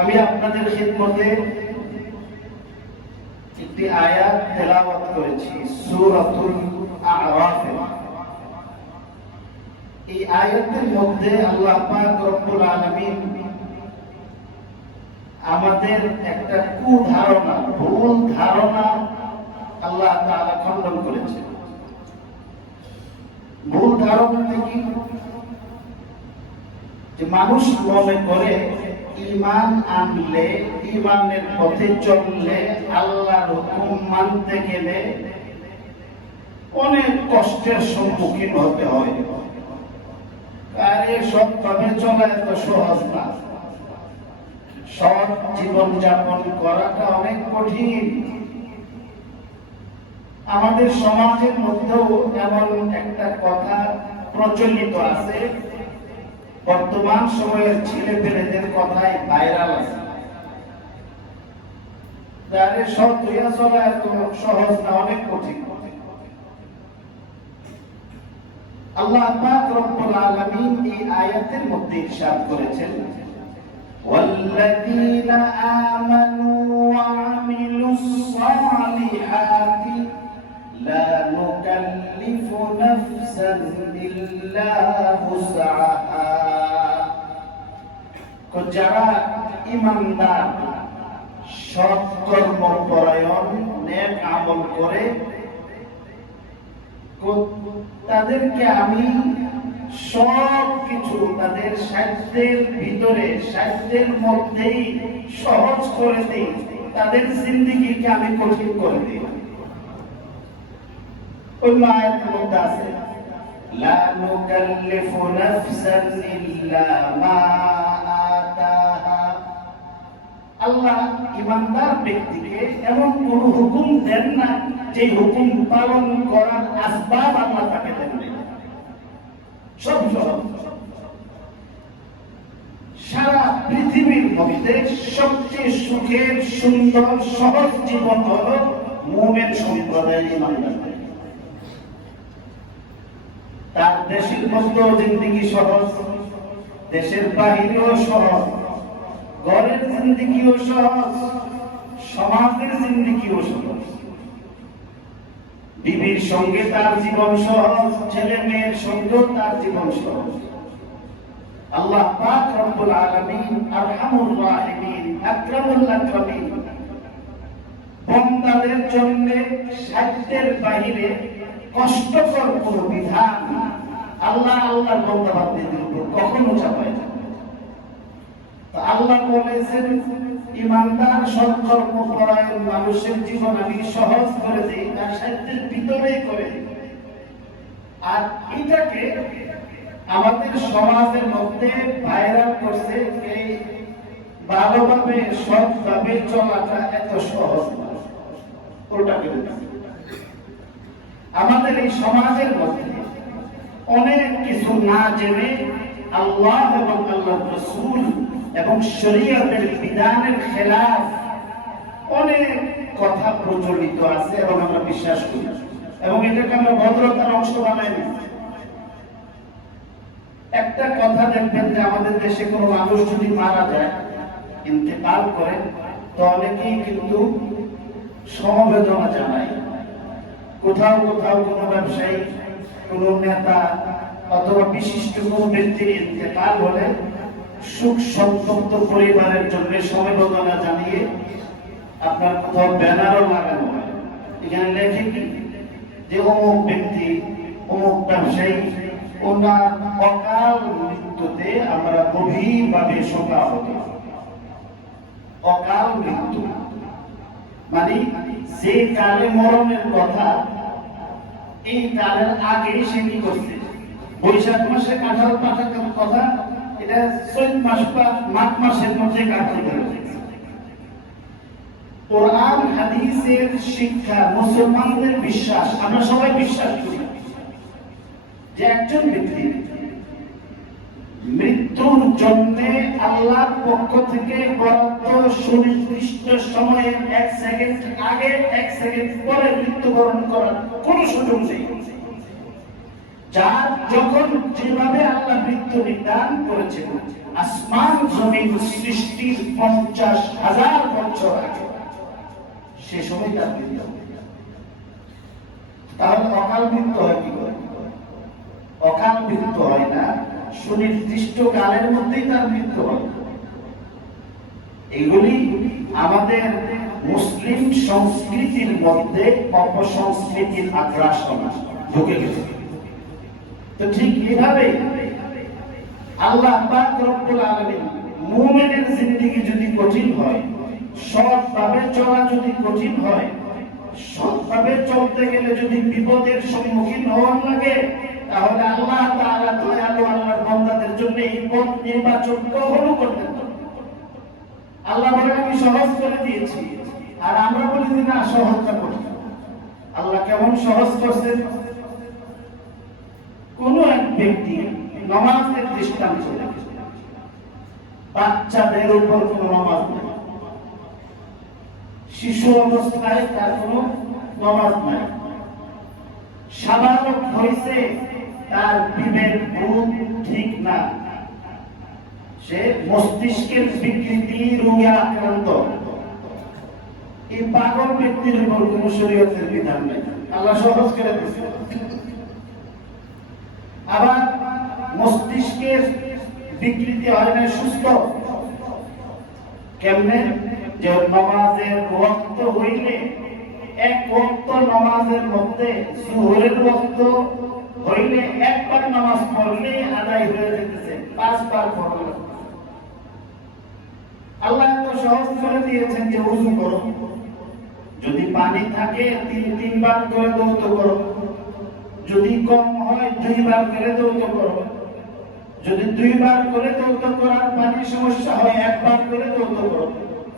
আমি আপনাদের খিদমতে একটি আয়াত তেলাওয়াত করেছি সূরাতুল আ'রাফ। এই আয়াতের মধ্যে আল্লাহ পাক রব্বুল আলামিন আমাদের একটা কুধারণা, ভুল ধারণা আল্লাহ তাআলা খণ্ডন করেছেন। ভুল ধারণা কি? যে মানুষ মনে করে ঈমান আনলে, ঈমানের পথে চললে, আল্লাহর হুকুম মানতে গেলে অনেক কষ্টের সম্মুখীন হতে হয়। আরে সবভাবে চলা এত সহজ না, সৎ জীবন যাপন করাটা অনেক কঠিন। আমাদের সমাজের মধ্যেও এমন একটা কথা প্রচলিত আছে, বর্তমান সময়ের ছেলে পেলেদের কথায় ভাইরাল আছে, তারে সৎ হইয়া চলা এত সহজ না, অনেক কঠিন। আল্লাহ পাক রব্বুল আলামিন এই আয়াতের মধ্যে ইরশাদ করেছেন, ওয়াল্লাযীনা আমানু ওয়া আমিলুস সালিহাতি লা নুকাল্লিফু নাফসান ইল্লা উসআহা। যারা ঈমানদার, সৎ কর্মপরায়ণ, নেক আমল করে, তাদেরকে আমি সব কিছু তাদের সাধ্যের ভিতরে, সাধ্যের মধ্যেই সহজ করে দিই, তাদের জিন্দেগিকে আমি কঠিন করে দিই। অন্য আয়াতের মধ্যে আছে, লা নুকাল্লিফু নাফসান ইল্লা মা আতাহা। আল্লাহ ঈমানদার ব্যক্তিকে এমন কোন হুকুম দেন না যে হুকুম পালন করার আসবাব আল্লাহ তাকে দেন না। সব সহজ। সারা পৃথিবীর মধ্যে সবচেয়ে সুখের, সুন্দর, সহজ জীবন হল মুমিন সম্প্রদায়ের ঈমানদার। তার দেশের মধ্যেও জিন্দেগি সহজ, দেশের বাহিরেও সহজ, ঘরের জিন্দেগিও সহজ, সমাজের জিন্দেগিও সহজ। বিবির সঙ্গে তার জীবন সহজ, ছেলে মেয়ের সঙ্গেও তার জীবন সহজ। আল্লাহ পাক রব্বুল আলামিন আরহামুর রাহিমিন, আকরামুল আকরামিন, বান্দাদের জন্য সাধ্যের বাইরে কষ্টকর কোন বিধান আল্লাহর বান্দা বান্দীদের উপর কখনো চাপায় না। আল্লাহ বলেছেন, ঈমানদার সৎকর্মপরায়ণ মানুষের জীবন আমি সহজ করে দিই, তার সাধ্যের ভিতরেই করে দিই। আর এটাকে আমাদের সমাজের মধ্যে ভাইরাল করছে, এই ভালোভাবে সৎভাবে চলাটা এত সহজ না, ওটাকে আমাদের এই সমাজের মধ্যে অনেক কিছু না জেনে আল্লাহ এবং আল্লাহর রাসূল এবং শরীয়তের বিধানের খেলাফ অনেক কথা প্রচলিত আছে এবং আমরা বিশ্বাস করি, এবং এটাকে আমরা ভদ্রতার অংশ বানাই না। একটা কথা দেখবেন যে আমাদের দেশে কোনো মানুষ যদি মারা যায়, ইন্তেকাল করে, তো অনেকেই কিন্তু সমবেদনা জানায়। কোথাও কোথাও কোনো ব্যবসায়ী, কোনো নেতা অথবা বিশিষ্ট কোনো ব্যক্তির ইন্তেকাল হলে সুখ সন্তপ্ত পরিবারের জন্য সমবেদনা জানিয়ে আপনার কোথাও ব্যানারও লাগানো হয়। এখানে লেখে কি যে অমুক ব্যক্তি, অমুক ব্যবসায়ী, ওনার অকাল মৃত্যুতে আমরা গভীরভাবে শোকাহত। অকাল মৃত্যু মানে যে কালে মরণের কথা, এই কালের আগে সে কি করছে, বৈশাখ মাসে কাঁঠাল পাকার কথা, এটা চৈত মাস বা মাঘ মাসের মধ্যে কাঁঠাল বেরোচ্ছে। কোরআন হাদিসের শিক্ষা, মুসলমানদের বিশ্বাস, আমরা সবাই বিশ্বাস করি যে একজন ব্যক্তি মৃত্যুর জন্য আল্লাহর পক্ষ থেকে বরাদ্দ সুনির্দিষ্ট সময়ে 1 সেকেন্ড আগে 1 সেকেন্ড পরে মৃত্যুবরণ করার কোন সুযোগ নেই। যার যখন যেভাবে আল্লাহ মৃত্যু নির্ধারণ করেছেন আসমান জমিন সৃষ্টির 50,000 বছর আগে, সে সময় তার মৃত্যু হবে। তাহলে অকাল মৃত্যু হয় কি করে? অকাল মৃত্যু হয় না, সুনির্দিষ্ট কালের মধ্যেই তার মৃত্যু হয়। এগুলি আমাদের মুসলিম সংস্কৃতির মধ্যে অপসংস্কৃতির আগ্রাসন ঢুকে গেছে। তো ঠিক এভাবে আল্লাহ পাক রব্বুল আলামিন মুমিনের জিন্দেগি যদি কঠিন হয়, সৎভাবে চলা যদি কঠিন হয়, সৎভাবে চলতে গেলে যদি বিপদের সম্মুখীন হওয়ার লাগে, তাহলে আল্লাহ তাআলা দয়ালু আল্লাহর বান্দাদের জন্য এই পথ নির্বাচন কখনো করতেন না। আল্লাহ বলেন আমি সহজ করে দিয়েছি, আর আমরা বলি যে না, সহজটা কঠিন। আল্লাহ কেমন সহজ করছেন? কোন এক ব্যক্তি নামাজের দৃষ্টান্ত, বাচ্চাদের উপর কোন নামাজ নেই, শিশু অবস্থায় তার কোন নামাজ নাই, সাবালক হয়েছে, তার বিবেক বোধ ঠিক না, সে মস্তিষ্কের বিকৃতি রোগে আক্রান্ত, এই পাগল ব্যক্তির উপর কোন শরীয়তের বিধান নেই, আল্লাহ সহজ করে দিয়েছে। আবার মস্তিষ্কের বিকৃতি হয় না, সুস্থ, কেমনে? যে নামাজের ওয়াক্ত হইলে, এক ওয়াক্ত নামাজের মধ্যে যোহরের ওয়াক্ত হইলে একবার নামাজ পড়লে আদায় হয়ে যেতেছে, 5 বার পড়লে। আল্লাহ এত সহজ করে দিয়েছেন যে ওযু করো, যদি পানি থাকে 3 বার করে দৌত করো, যদি কম হয় 2 বার করে দৌত করো, যদি 2 বার করে দৌত করার পানির সমস্যা হয় 1 বার করে দৌত করো,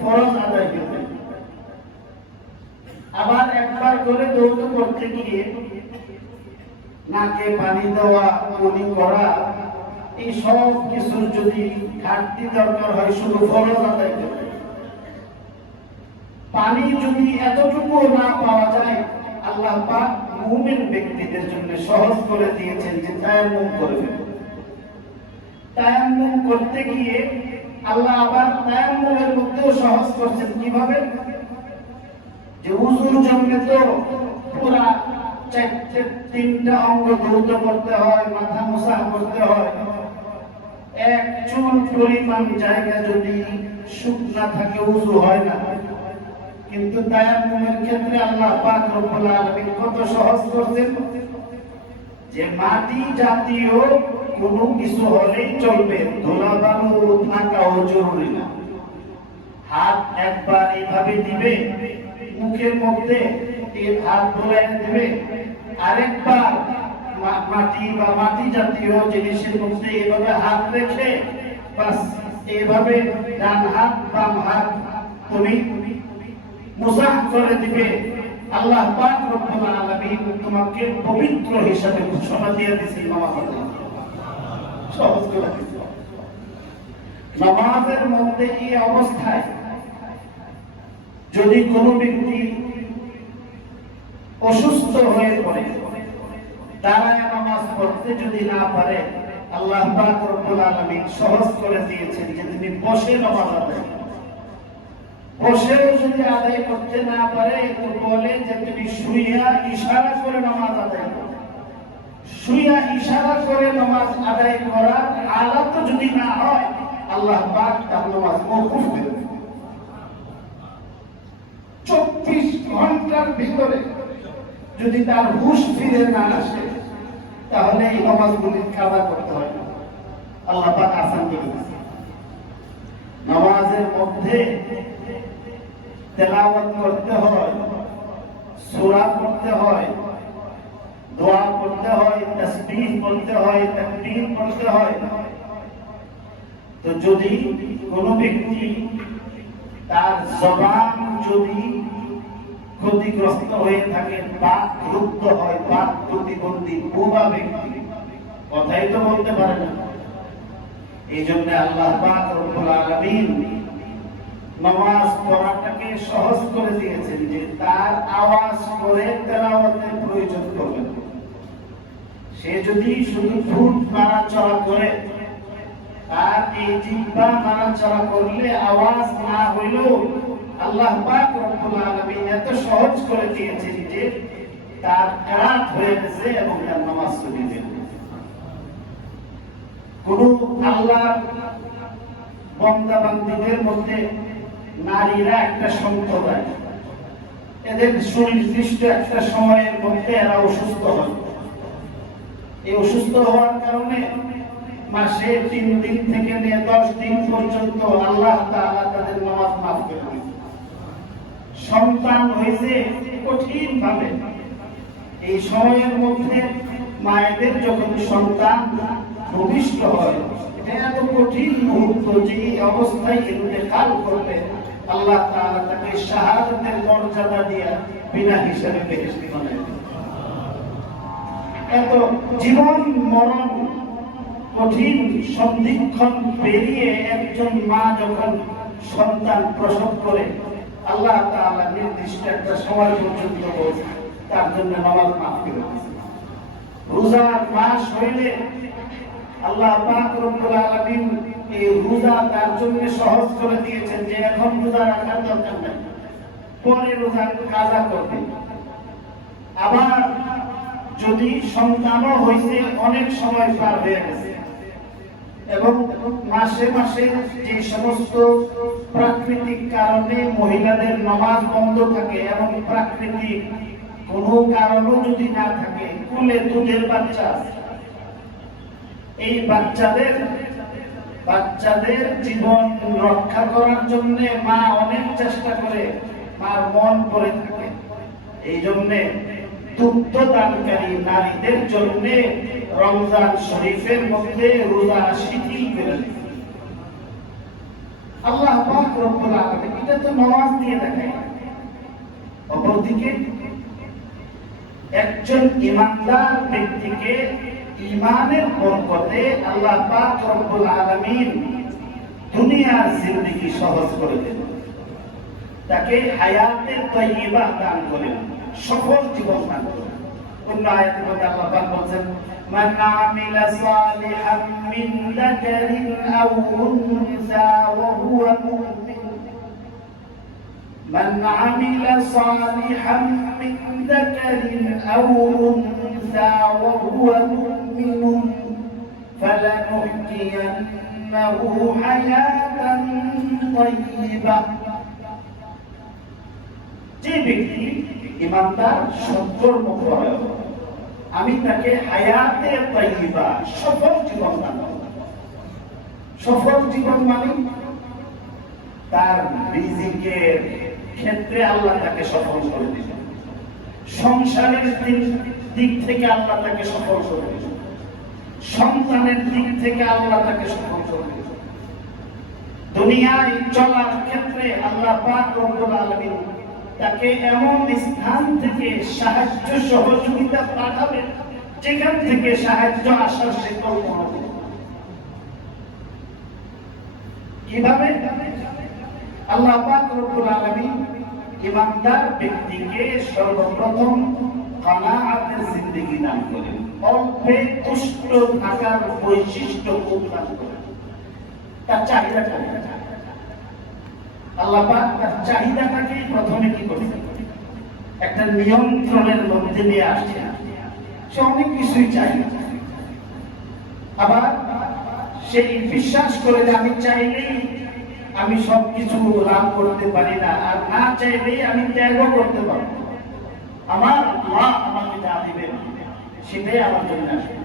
ফরজ আদায় হয়ে যায়। আবার 1 বার করে দৌত করতে গিয়ে নাকে পানি দেওয়া, কুলি করা, এই সব কিছুর যদি ঘাটতি দরকার হয়, শুধু ফরজ আদায় করবে। পানি যদি এতটুকু না পাওয়া যায়, আল্লাহ পাক মুমিন ব্যক্তিদের জন্য সহজ করে দিয়েছেন যে তায়াম্মুম করবে। তায়াম্মুম করতে গিয়ে আল্লাহ আবার তায়াম্মুমের মধ্যেও সহজ করছেন। কিভাবে? যে ওযুর জন্য তো পুরা 3টা অঙ্গ ধৌত করতে হয়, মাথা মুসাহ করতে হয়, এক চুল পরিমাণ জায়গা যদি শুকনা থাকে ওযু হয় না। কিন্তু তায়াম্মুমের ক্ষেত্রে আল্লাহ পাক রব্বুল আলামিন কত সহজ করছেন, যে মাটি জাতীয় কোনো কিছু হলেই চলবে, ধুলাবালু থাকাও জরুরি না। হাত একবার এভাবে দিবে, মুখের মধ্যে এই হাত ধুলাই দেবে, আরেকবার মাটি বা মাটি জাতীয় জিনিসের মধ্যে এভাবে হাত রেখে বাস এভাবে ডান হাত বাম হাত তুমি মুসাহ করে দিবে। আল্লাহ পাক রব্বুল আলামিন তোমাকে পবিত্র হিসাবে ঘোষণা দিয়ে দিয়েছেন। সহজ করে দিয়েছেন। নামাজের মধ্যে এই অবস্থায় যদি কোনো ব্যক্তি অসুস্থ হয়ে পড়ে, দাঁড়ায় নামাজ পড়তে যদি না পারে, আল্লাহ পাক রব্বুল আলামিন সহজ করে দিয়েছেন যে তুমি বসে নামাজ আদায়। বসেও যদি আদায় করতে না পারে, তো বলে যে তুমি শুইয়া ইশারা করে নামাজ আদায় করো। শুইয়া ইশারা করে নামাজ আদায় করার হালাত যদি না হয়, আল্লাহ পাক তার নামাজ মওকুফ করে দেন। 24 ঘন্টার ভিতরে যদি তার হুঁশ ফিরে না আসে, তাহলে এই নামাজগুলি কাজা করতে হয় না, আল্লাহ পাক আসান করে দিয়েছেন। নামাজের মধ্যে তেলাওয়াত করতে হয়, সূরা পড়তে হয়, দোয়া করতে হয়, তাসবিহ করতে হয়, তাকবীর করতে হয়। তো যদি কোনো ব্যক্তি তার জবান যদি ক্ষতিগ্রস্ত হয়ে থাকে, বাক রুদ্ধ হয়, বাক প্রতিবন্ধী বোবা ব্যক্তি, কথাই তো বলতে পারে না, এই জন্য আল্লাহ পাক রব্বুল আলামিন নামাজ পড়াটাকে সহজ করে দিয়েছেন, যে তার আওয়াজ করে তেলাওয়াতের প্রয়োজন করবে না। সে যদি শুধু ঠোঁট নাড়াচাড়া করে, আর এই জিহ্বা নাড়াচাড়া করলে আওয়াজ না হইলেও আল্লাহ পাক রব্বুল আলামিন এত সহজ করে দিয়েছেন যে তার কারাত হয়ে গেছে এবং তার নামাজ চলে গেছে। কোন আল্লাহ বান্দা বান্দীদের মধ্যে নারীরা একটা সম্প্রদায়, এদের সুনির্দিষ্ট একটা সময়ের মধ্যে এরা অসুস্থ হয়। এই অসুস্থ হওয়ার কারণে মাসে 3 দিন থেকে নিয়ে 10 দিন পর্যন্ত আল্লাহ তাআলা তাদের নামাজ মাফ করে দেন। সন্তান হয়েছে কঠিন ভাবে, এই সময়ের মধ্যে মায়েদের যখন সন্তান ভূমিষ্ঠ হয়, এটা এত কঠিন মুহূর্ত যে অবস্থায় ইন্তেকাল করবে আল্লাহ তাআলা তাকে শাহাদাতের মর্যাদা দিয়া বিনা হিসাবে বেহেশতি বানায় দেন। এত জীবন মরণ কঠিন সন্ধিক্ষণ পেরিয়ে একজন মা যখন সন্তান প্রসব করে আল্লাহ তাআলা নির্দিষ্ট একটা সময় পর্যন্ত তার জন্য নামাজ মাফ করে দিয়েছেন। রোজার মাস হইলে আল্লাহ পাক রব্বুল আলামিন এই রোজা তার জন্য সহজ করে দিয়েছেন যে এখন রোজা রাখার দরকার নাই, পরে রোজা কাজা করবে। আবার যদি সন্তানও হয়েছে অনেক সময় পার হয়ে গেছে এবং মাসে মাসে যে সমস্ত প্রাকৃতিক কারণে মহিলাদের নামাজ বন্ধ থাকে এবং প্রাকৃতিক কোনো কারণও যদি না থাকে, কুলে দুধের বাচ্চা, এই বাচ্চাদের জীবন রক্ষা করার জন্য মা অনেক চেষ্টা করে, মার মন পড়ে থাকে। এই জন্যে দুগ্ধ দানকারী নারীদের জন্য রমজান শরীফের মধ্যে রোজা শিথিল করে দেন আল্লাহ পাক রব্বুল আলামিন। এটা তো নামাজ দিয়ে দেখায়। অপরদিকে একজন ইমানদার ব্যক্তিকে ঈমানের বরকতে আল্লাহ পাক রব্বুল আলামিন দুনিয়ার জিন্দেগি সহজ করে দেন, তাকে হায়াতে তাইয়্যিবা দান করেন, সফল জীবন দান করেন। অন্য আয়াতে আল্লাহ পাক বলেন, মান আমিলা সালিহাম মিন যাকারিন আও উনসা ওয়া হুয়া মুমিন, মান আমিলা সালিহাম মিন যাকারিন আও উনসা ওয়া হুয়া মুমিন ফালানুহ্যিয়ান্নাহু হায়াতান তাইয়্যিবা। যে ব্যক্তি ইমানদার সৎকর্ম করে আমি তাকে হায়াতে তাইয়্যিবা সফল জীবন দান করব। সফল জীবন মানে তার রিজিকের ক্ষেত্রে আল্লাহ তাকে সফল করে দিবেন, সংসারের দিক থেকে আল্লাহ তাকে সফল করে দিবেন, সন্তানের দিক থেকে আল্লাহ তাকে সফল করে দিবেন, দুনিয়ায় চলার ক্ষেত্রে আল্লাহ পাক রব্বুল আলামিন তাকে এমন স্থান থেকে সাহায্য সহযোগিতা পাঠাবেন যেখান থেকে সাহায্য আসার সে কল্পনা করবে। কিভাবে? আল্লাহ পাক রব্বুল আলামিন ইমানদার ব্যক্তিকে সর্বপ্রথম কানাআতের জিন্দেগি দান করেন, অল্পে তুষ্ট থাকার বৈশিষ্ট্য প্রদান করেন, তার চাহিদা করেন। আল্লাহ পাক তার চাহিদাটাকে প্রথমে কি করছেন? একটা নিয়ন্ত্রণের মধ্যে নিয়ে আসছে। সে অনেক কিছুই চাই, আবার সেই বিশ্বাস করে যে আমি চাইলেই আমি সবকিছু লাভ করতে পারি না, আর না চাইলেই আমি ত্যাগও করতে পারবো। আমার আল্লাহ আমাকে যা দিবেন সেটাই আমার জন্য আসবে।